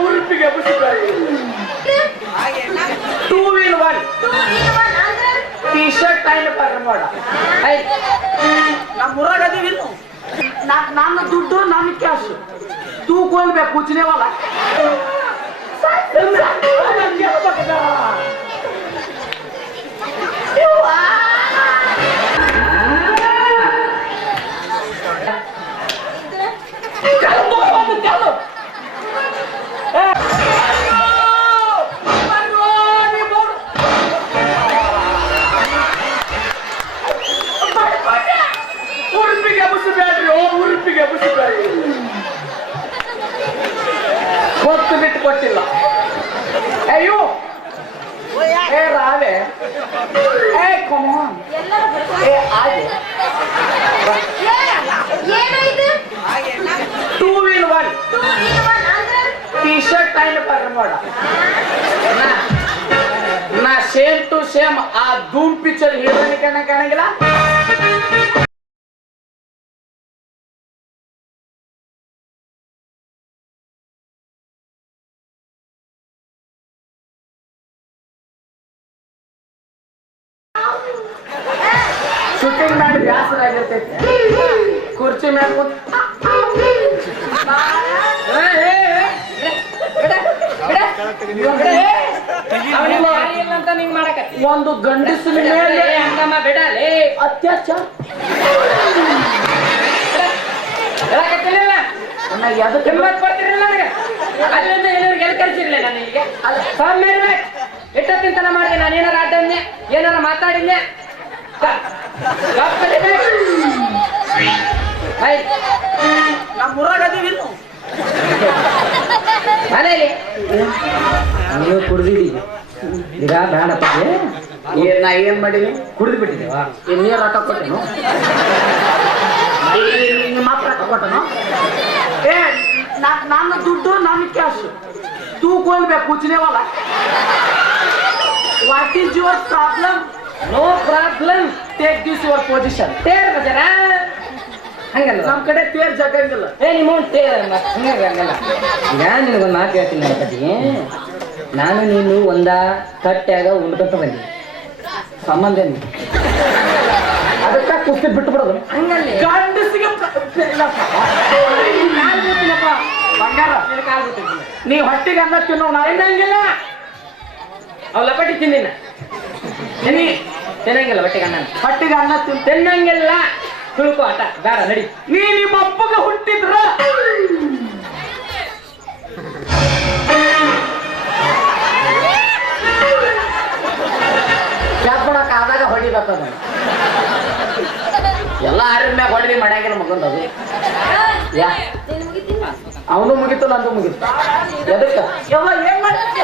ಉರುಪಿಗೆ ಎಬ್ಬಿಸಿದ್ದಾರೆ two wheel one T shirt ಆಯ್ನ ಪರ್ರ ಮಾಡ ನಮ್ಮ ಊರಾಗ ಅದೀವಿಲ್ಲ ನನ್ನ ದುಡ್ಡು ನನ್ನ ಕ್ಯಾಶ್ ಕುಚ್ನೇವಲ್ಲ ಏ ಆಗೆ. ಟೂ ಒನ್ ಟಿ ಶರ್ಟ್ ನಾ ಸೇಮ್ ಟು ಸೇಮ್ ಆ ಧೂಮ್ ಪಿಕ್ಚರ್ ಕಣ್ಣ ಕಾಣಂಗಿಲ್ಲ. ಶೂಟಿಂಗ್ ಮಾಡಿ ಬ್ಯಾಸರ ಆಗಿರ್ತೈತಿ. ಕುರ್ಚಿ ಮಾಡಕತ್ತಿ ಒಂದು ಗಂಡಸಿನ ಮೇಲೆ ಏ, ಬೇಡ ಏ ಅತ್ಯಾಚಾರ. ನನಗೆ ಅಲ್ಲಿಂದ ಏನಾರು ಗೆಲ್ ಕಳ್ಸಿರ್ಲಿಲ್ಲ ನಾನು ಇಲ್ಲಿಗೆ ಸ್ವಾಮಿ ಎಷ್ಟೊತ್ತಿನ ತನ ಮಾಡಿದೆ ನಾನು ಏನಾರ ಆಟ ಏನಾರ ಮಾತಾಡಿದ್ನೆ. ನಮ್ಮ ಊರಾಗ ಅದೀವಿಲ್ಲ ಮನೇಲಿ? ನೀವು ಕುಡ್ದಿದ್ದೀವಿ ಈಗ ಬೇಡಪ್ಪ ಏನ್ ನಾ ಏನ್ ಮಾಡೀನಿ ಕುಡಿದು ಬಿಟ್ಟಿದ್ದೇವಾ? ಇನ್ನೇ ರೊಕ್ಕ ಕೊಟ್ಟನು? ನಿಮ್ಮ ಅಪ್ಪ ರೊಕ್ಕ ಕೊಟ್ಟನು? ಏ ನಾ- ನನ್ನ ದುಡ್ಡು ನನ್ನ ಕ್ಯಾಶ್ ತೂಕೊಳ್ಬೇಕು ಕುಚ್ನೇವಲ್ಲ what is your problem no problem take this your position ತೇರ್ ಬಜಾರ? ಹಂಗಲ್ಲ. ನಮ್ ಕಡೆ ತೇರ್ ಜಗಂಗಿಲ್ಲ ಏ ನಿಮ್ಮ ತೇರ್ ಹಂಗಲ್ಲ. ನಾನು ಈಗ ನಿನಗೊಂದು ಮಾತು ಹೇಳ್ತೀನಿ ನನ್ನ ಕತೆಗೆ ನಾನು ನೀನು ಒಂದ ಕಟ್ಟ್ಯಾಗ ಉಣ್ಕೊಂತ ಬಂದಿ. ಸಂಬಂಧ ಏನು? ಅದಕ್ಕೆ ಕುಸ್ತಿ ಬಿಟ್ಟು ಬಿಡೋದು ಹಂಗಲ್ಲ ಗಂಡಸಿಗೆ ಬಂಗಾರ. ನೀ ಹೊಟ್ಟಿಗೆ ಅನ್ನ ತಿನ್ನೋ ನಾ ತಿನ್ನಂಗಿಲ್ಲ ಅವ್ ಲಪಟಿ ತಿಂದಿನ. ತಿನ್ನಂಗಿಲ್ಲ ಹೊಟ್ಟೆಗೆ ಅನ್ನ ಹೊಟ್ಟೆಗೆ ಅನ್ನ ತಿನ್ ತಿನ್ನಂಗಿಲ್ಲ. ತುಳ್ಕೋ ಆಟ ಬೇಡ ನಡಿ. ನೀ ನಿಮ್ಮ ಅಪ್ಪಗೆ ಹುಟ್ಟಿದ್ರ? ಕೆಬ್ಬಣಕ್ ಆದಾಗ ಹೊಡಿಬೇಕದ ಎಲ್ಲ ಆರಿದ ಮ್ಯಾಗ ಹೊಡೆದಿ ಮಾಡ್ಯಾಗಿಲ್ಲ ಮಗಂದ ಅದು. ಯಾ? ಅವನು ಮುಗಿತು ನಂದು ಮುಗಿತು. ಎದಕ್ಕೆ? ಯವ್ವ ಏನ್ ಮಾಡ್ತಿ?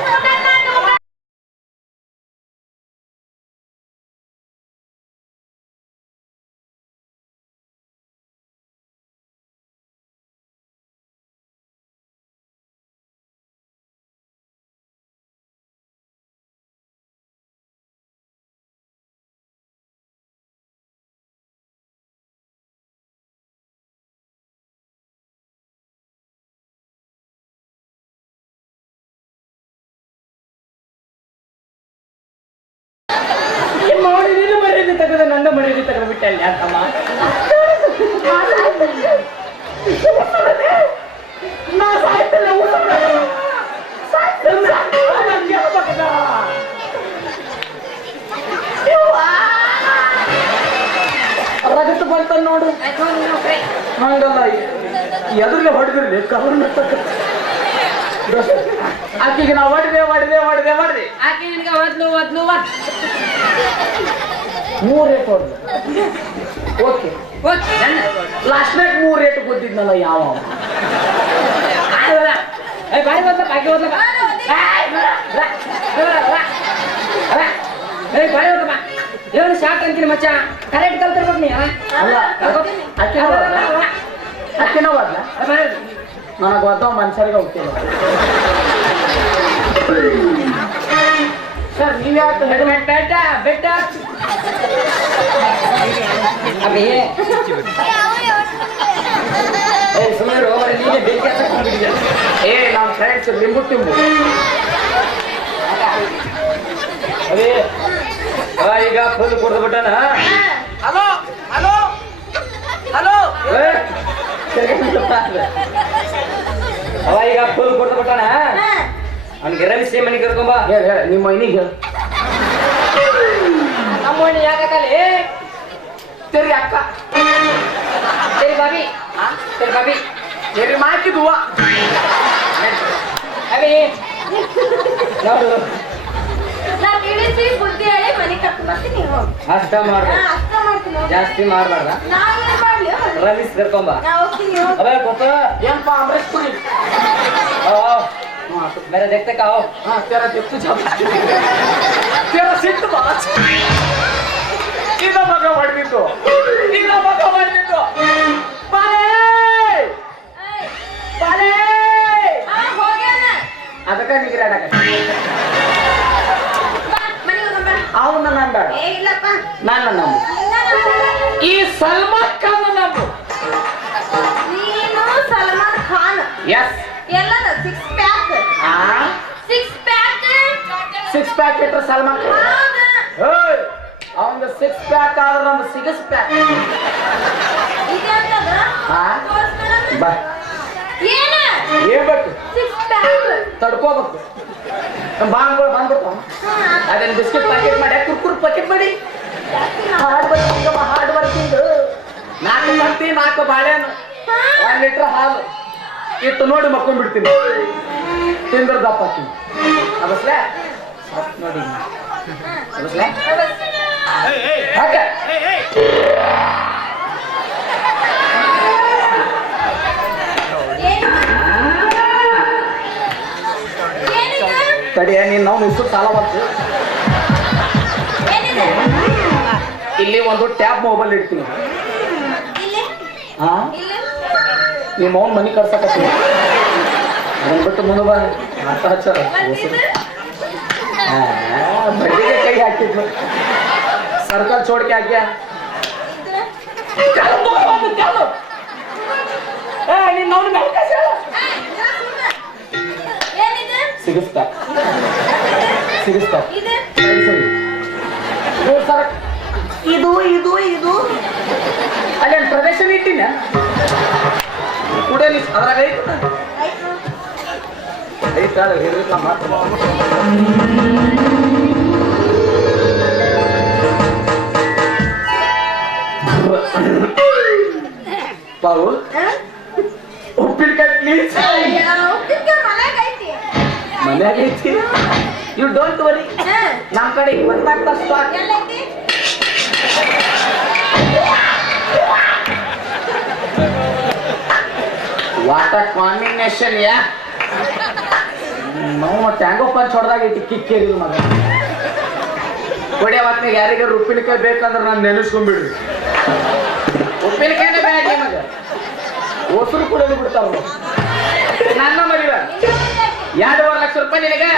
ಮರ್ಯಾದೆ ತೆಗೆದು ಬಿಟ್ಟೆ ಅಲ್ಲಿ ಅಂತಮ್ಮ ನಾ ಸಾಯ್ತಿಲ್ಲ ಊಟ ಮಾಡು. ಸಾಯ್ತಿಲ್ಲ. ನಂಗೆ ಹೇಳ್ಬೇಕದ. ರಗತ್ತು ಬಂತ ನೋಡು ಹಂಗಲ್ಲ ಎದುರಿಗೆ ಹೊಡೆದಿರ್ಲಿ ಕವರ್ನ ಆಕಿಗೆ ನಾವು ಹೊಡೆದೆ ಹೊಡೆದೆ ಹೊಡೆದೆ ಹೊಡೆದೆ ಆಕೆ ನಿನಗೆ ಒದ್ಲು ಒದ್ಲು ಒದ್ ಮೂರ್ ರೇಟ್ ಹೊಡೆದ ಓಕೆ. ಓಕೆ. ನನ್ನ ಲಾಸ್ಟ್ನಾಗ ಮೂರ್ ರೇಟ್ ಗೊತ್ತಿದ್ನಲ್ಲ ಯಾವ? ಬಾಯಿ ಓದ್ಲಪ್ಪ ಆಕೆ ಓದ್ಲಪ್ಪ ಏ ಬಾಯಿ ಓದ್ಲಪ್ಪ ಏನು ಶಾಕ್ ಅಂತೀನಿ ಮಚ್ಚ. ಕರೆಕ್ಟ್ ಕಲ್ತಿರ್ಬೇಕು ನೀ? ಅಲ್ಲ ಅಕ್ಕಿನ ಅಲ್ಲ, ಅಲ್ಲ, ಅಕ್ಕಿನ ಹೋದ್ಲ ಅಲ್ಲ. ಬಾಯಿ ಓದು. ನನಗೆ ಒದ್ದವ ಮನುಷ್ಯರಿಗೆ ಹೋಗ್ತೀನಿ. ಸರ್ ನೀವ್ಯಾಕೆ ಬೆಟ್ಟ ಬೆಟ್ಟ ಬೆಟ್ಟ ಅಭಿ ಏ ಸುಮ್ಮನೆ ಹೋಗ್ರಿ ನೀನೆ ಬೆಂಕಿ ಹಚ್ಚಕ್ ಹೋಗ್ಬಿಟ್ಟಿದ್ಯಾ. ಏ ನಮ್ಮ ಫ್ರೆಂಡ್ಸ್ ಲಿಂಬು ತಿಂಬು ಅಭಿ ಅವ ಈಗ ಫುಲ್ ಕುಡ್ದು ಬಿಟ್ಟನ ಹಲೋ ಹಲೋ ಹಲೋ ಅವ ಈಗ ಫುಲ್ ಕುಡ್ದು ಬಿಟ್ಟನ ಅವ್ನಿಗೆ ರಮಿಸಿ ಮನೆಗೆ ಕರ್ಕೊಂಬ ಹೇಳ ಹೇಳ ನಿಮ್ಮ ಮೈನಿಗೆ ಹೇಳ ನಮ್ಮ ಮನೆ ಯಾಕಲ್ಲಿ ತೆರಿ ಅಕ್ಕ. ತೆರಿ ಬಾಬಿ. ತೆರಿ ಬಾಬಿ. ತೆರಿ ಮಾಕಿದುವ ಅಭಿ ನೋಡು ಅಷ್ಟ ಮಾಡ್ಬೇಡ. ಜಾಸ್ತಿ ಮಾಡ್ಲಿ? ರಮಿಸ್ ಕರ್ಕೊಂಬ. ಅದೇ ಗೊತ್ತ ಏನಪ್ಪ ಅಮರೇಶ್ ಪುರಿ मेरे देखते का हो हाँ तेरा देख तुझा तेरा ಸಿಟ್ಟು ಬಾಚ್ ಇದ ಮಗ ಮಾಡಿದ್ದು ಇದ ಮಗ ಮಾಡಿದ್ದು ಬಾಲೆ ಏಯ್, ಬಾಲೆ ಆ, ಹೋಗ್ಯಾನ. ಅದಕ್ಕೆ ನಿಗ್ರಾಡಕ ಬಾ, ಮನೆಗ್ ಹೋಗೋಣ ಬಾ. ಅವನ್ನ ನಾನು ಬೇಡ ಏ, ಇಲ್ಲಪ್ಪ. ನಾನು ನಮ್ಮ ಇಲ್ಲ, ನಾನು- ಈ ಸಲ್ಮಾನ್ ಖಾನ್ ನಮ್ಮ ನೀನು ಸಲ್ಮಾನ್ ಖಾನ್ ಎಸ್ ಎಲ್ಲದ ಸಿಕ್ಸ್ ಪ್ಯಾಕ್ ಆ ಸಿಕ್ಸ್ ಪ್ಯಾಕ್ ಸಿಕ್ಸ್ ಪ್ಯಾಕ್ ಇಟ್ರೆ ಸಲ್ಮಾನ್ ಅವನ ಸಿಕ್ಸ್ ಪ್ಯಾಕ್ ಆದ್ರೆ ನಮ್ಮ ಸಿಗಸ್ ಪ್ಯಾಕ್. ಬಾ. ಹೇಳ್ಬೇಕು. ತಡ್ಕೋಬೇಕು. ಬಾಂಗ್ಗಳು ಬಂದ್ಬಿಟ್ಟು ಅದನ್ನ ಬಿಸ್ಕೆಟ್ ಪ್ಯಾಕೆಟ್ ಮಾಡಿ ಕುರ್ಕುರ್ ಪ್ಯಾಕೆಟ್ ಮಾಡಿ. ಹಾರ್ಡ್ ವರ್ಕಿಂಗ್ ಹಾರ್ಡ್ ವರ್ಕಿಂಗ್ ನಾಲ್ಕು ಮಂದಿ ನಾಲ್ಕು ಬಾಳೆಹಣ್ಣು. ಒಂದು ಲೀಟ್ರ್ ಹಾಲು. ಇಟ್ಟು ನೋಡಿ ಮಕ್ಕೊಂಡ್ಬಿಡ್ತೀನಿ. ತಿಂದ್ರ ದಪ್ಪ ಹಾಕ್ತೀನಿ ಅಬಸ್ಲೆ ನೋಡಿ ತಡಿ ನೀನು ನಾವು ಇಷ್ಟು ಸಾಲ ಏನಿದೆ ಇಲ್ಲಿ ಒಂದು ಟ್ಯಾಬ್ ಮೊಬೈಲ್ ಇಡ್ತೀನಿ. ಹಾ? ನಿಮ್ಮ ಅವ್ನ ಮನೆ ಕಳ್ಸಕತ್ತೀನಿ ಅದನ್ನ ಬಿಟ್ಟು ಮುಂದೆ ಬಾ. ಮಾತಾ ಹಚ್ಚಾರ ಮತ್ತಿದು ಬಡ್ಡಿಗೆ ಕೈ ಹಾಕಿದ್ರು ಸರ್ಕಲ್ ಚೋಡ್ಕೆ ಹಾಕ್ಯ ಸುಮ್ನೆ. ಸಿಗಿಸ್ತಾ ಸಿಗಿಸ್ತಾ ಇದು. ಇದು ಇದು ಅಲ್ಲೇನು ಪ್ರದೇಶನ ಇಟ್ಟಿನ? ಕುಡಿಯಲಿ ಅದ್ರಾಗ कई सारे हिरवे का महत्व Paul? Open कर please. Open कर मना गई थी. मना गई थी. You don't worry. नाम कड़े बंदा का स्वाद. क्या लेके? What a combination, yeah. ನಾವು ಹ್ಯಾಂಗೋ ಪಂಚ್ ಹೊಡೆದಾಗ ಇಟ್ಟು ಕಿಕ್ಕೇರಿಲ್ಲ ಮಗ ಕೊಡಿಯ ಮತ್ತೆ ಯಾರಿಗಾರು ಉಪ್ಪಿನಕಾಯಿ ಬೇಕಂದ್ರೆ ನಾನು ನೆನೆಸ್ಕೊಂಡ್ಬಿಡ್ರಿ ಉಪ್ಪಿನಕಾಯಿನೇ ಬೇಡ ಮಗ ಹೊಸರು ಕುಡಿದು ಬಿಡ್ತಾವ ನನ್ನ ಮದುವೆ. ಎರಡೂವರೆ ಲಕ್ಷ ರೂಪಾಯಿ ನಿನಗೆ.